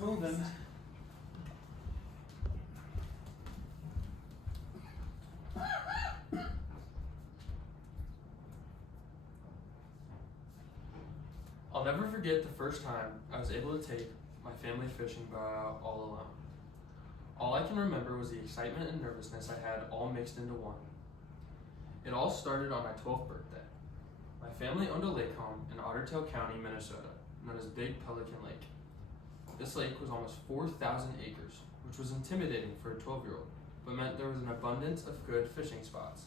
moving. I'll never forget the first time I was able to take my family fishing boat out all alone. All I can remember was the excitement and nervousness I had all mixed into one. It all started on my 12th birthday. My family owned a lake home in Otter Tail County, Minnesota, known as Big Pelican Lake. This lake was almost 4,000 acres, which was intimidating for a 12-year-old, but meant there was an abundance of good fishing spots.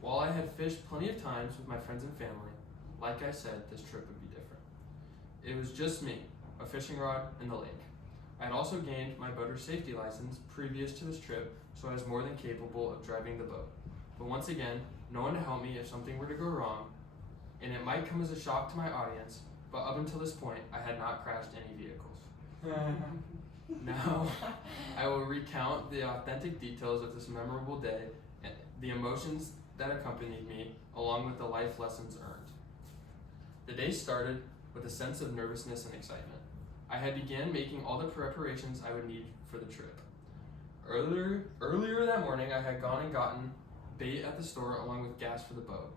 While I had fished plenty of times with my friends and family, like I said, this trip would be different. It was just me, a fishing rod, and the lake. I had also gained my boater's safety license previous to this trip, so I was more than capable of driving the boat. But once again, no one to help me if something were to go wrong, and it might come as a shock to my audience, but up until this point, I had not crashed any vehicles. Now, I will recount the authentic details of this memorable day and the emotions that accompanied me, along with the life lessons earned. The day started with a sense of nervousness and excitement. I had began making all the preparations I would need for the trip. Earlier that morning, I had gone and gotten bait at the store along with gas for the boat.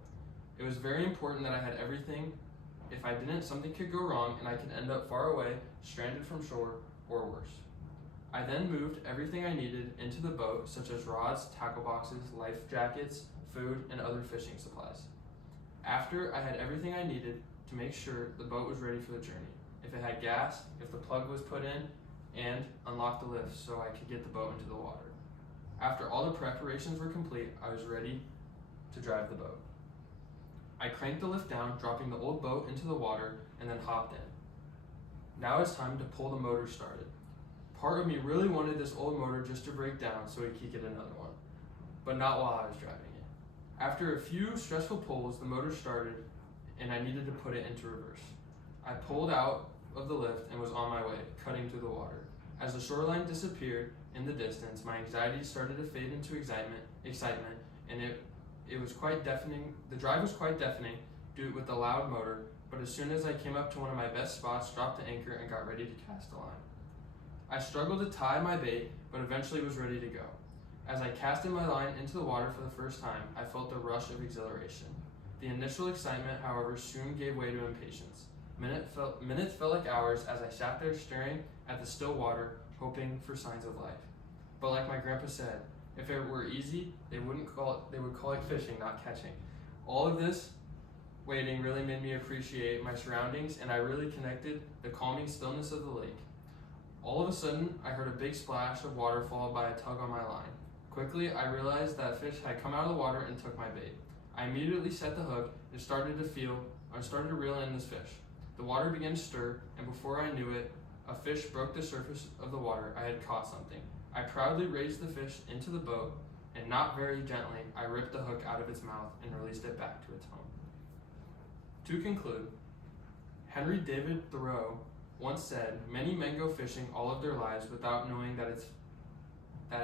It was very important that I had everything. If I didn't, something could go wrong and I could end up far away, stranded from shore, or worse. I then moved everything I needed into the boat, such as rods, tackle boxes, life jackets, food, and other fishing supplies. After I had everything I needed to make sure the boat was ready for the journey, if it had gas, if the plug was put in, and unlock the lift so I could get the boat into the water. After all the preparations were complete, I was ready to drive the boat. I cranked the lift down, dropping the old boat into the water, and then hopped in. Now it's time to pull the motor started. Part of me really wanted this old motor just to break down so we could get another one, but not while I was driving it. After a few stressful pulls, the motor started and I needed to put it into reverse. I pulled out of the lift and was on my way, cutting through the water. As the shoreline disappeared in the distance, my anxiety started to fade into excitement, and it was quite deafening. The drive was quite deafening due with the loud motor, but as soon as I came up to one of my best spots, dropped the anchor and got ready to cast a line. I struggled to tie my bait, but eventually was ready to go. As I casted my line into the water for the first time, I felt a rush of exhilaration. The initial excitement, however, soon gave way to impatience. Minutes felt like hours as I sat there staring at the still water, hoping for signs of life. But like my grandpa said, if it were easy, they would call it fishing, not catching. All of this waiting really made me appreciate my surroundings, and I really connected the calming stillness of the lake. All of a sudden, I heard a big splash of water followed by a tug on my line. Quickly, I realized that a fish had come out of the water and took my bait. I immediately set the hook and started to reel in this fish. The water began to stir, and before I knew it, a fish broke the surface of the water. I had caught something. I proudly raised the fish into the boat, and not very gently, I ripped the hook out of its mouth and released it back to its home. To conclude, Henry David Thoreau once said, "Many men go fishing all of their lives without knowing that it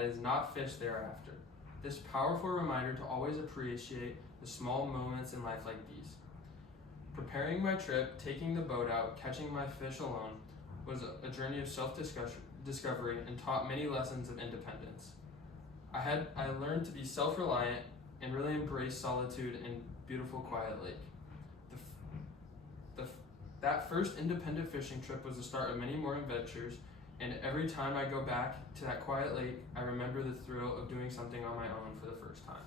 is not fish thereafter." This powerful reminder to always appreciate the small moments in life like these. Preparing my trip, taking the boat out, catching my fish alone was a journey of self-discovery and taught many lessons of independence. I learned to be self-reliant and really embrace solitude and beautiful quiet lake. That first independent fishing trip was the start of many more adventures, and every time I go back to that quiet lake, I remember the thrill of doing something on my own for the first time.